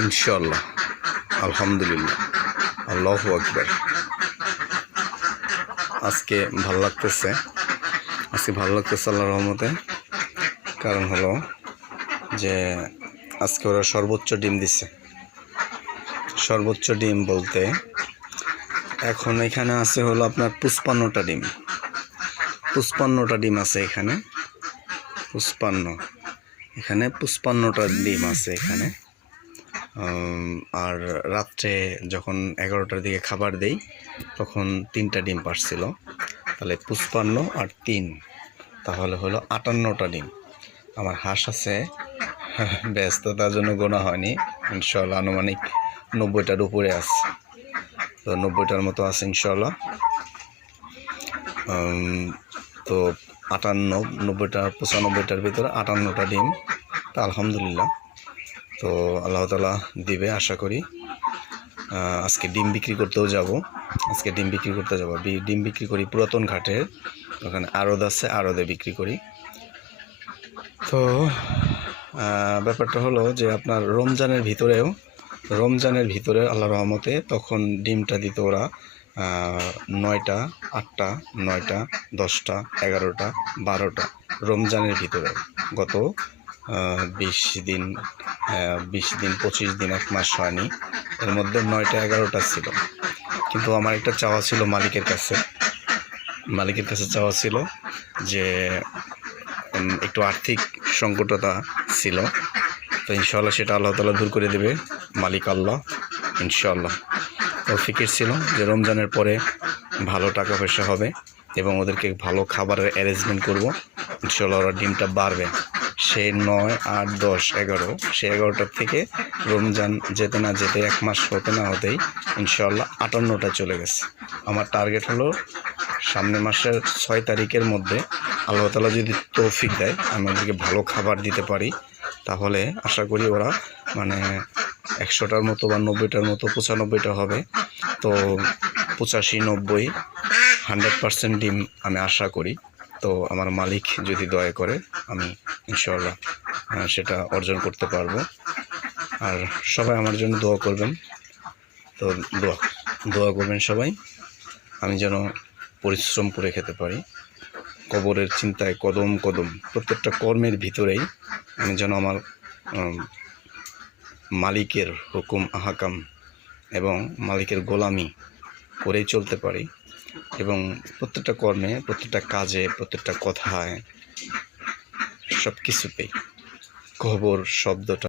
ইনশাআল্লাহ। আলহামদুলিল্লাহ, আল্লাহু আকবার। আজকে ভালো লাগতেছে, আল্লাহর রহমতে। কারণ হলো যে আজকে ওরা সর্বোচ্চ ডিম দিচ্ছে। সর্বোচ্চ ডিম বলতে এখন এখানে আছে হলো আপনার 55টা ডিম। 55টা ডিম আছে এখানে। 55টা ডিম আছে এখানে। আর রাত্রে যখন 11টার দিকে খাবার দেই তখন 3টা ডিম পারছিল। তাহলে 55 আর 3, তাহলে হলো 58টা ডিম। আমার হাঁস আছে, ব্যস্ততার জন্য গোনা হয়নি, ইনশাআল্লাহ আনুমানিক 90টার উপরে আছে। তো 90টার মতো আছে ইনশাআল্লাহ। তো 58, 90টা, 95টার ভিতরে 58টা ডিম। তা আলহামদুলিল্লাহ। তো আল্লাহ তাআলা দিবে আশা করি। আজকে ডিম বিক্রি করতেও যাব। ডিম বিক্রি করি পুরাতন ঘাটের, ওখানে আড়ত আছে, আড়তে বিক্রি করি। তো ব্যাপারটা হলো যে আপনার রমজানের ভিতরে আল্লাহর রহমতে তখন ডিমটা দিত ওরা 9টা, 8টা, 9টা, 10টা, 11টা, 12টা। রমজানের ভিতরে গত 20 দিন, 25 দিন, 1 মাস হয়নি, এর মধ্যে 9টা, 11টা ছিল। কিন্তু আমার একটা চাওয়া ছিল মালিকের কাছে চাওয়া ছিল যে একটু আর্থিক সংকটতা ছিল। তো ইনশাআল্লাহ সেটা আল্লাহ তাআলা দূর করে দেবে, মালিক আল্লাহ ইনশাআল্লাহ। তো ফিকির ছিল যে রমজানের পরে ভালো টাকা পয়সা হবে এবং ওদেরকে ভালো খাবারের অ্যারেঞ্জমেন্ট করব। ইনশাআল্লাহ ওরা ডিমটা বাড়বে। সেই 9, 8, 10, 11, সেই 11টার থেকে রমজান যেতে না যেতে 1 মাস হতে না হতেই ইনশাআল্লাহ 58টা চলে গেছে। আমার টার্গেট হলো সামনের মাসের 6 তারিখের মধ্যে আল্লাহ তাআলা যদি তৌফিক দেয়, আমি ওদেরকে ভালো খাবার দিতে পারি, তাহলে আশা করি ওরা মানে 100টার মতো বা 90টার মতো, 95টা হবে। তো 85, 90, 100% ডিম আমি আশা করি। তো আমার মালিক যদি দয়া করে আমি ইনশাআল্লাহ সেটা অর্জন করতে পারবো। আর সবাই আমার জন্য দোয়া করবেন। তো দোয়া করবেন সবাই, আমি যেন পরিশ্রম করে খেতে পারি। কবরের চিন্তায় কদম প্রত্যেকটা কর্মের ভিতরেই আমি যেন আমার মালিকের হুকুম আহকাম এবং মালিকের গোলামি করেই চলতে পারি। এবং প্রত্যেকটা কর্মে, প্রত্যেকটা কাজে, প্রত্যেকটা কথায়, সব কিছুতেই কবর শব্দটা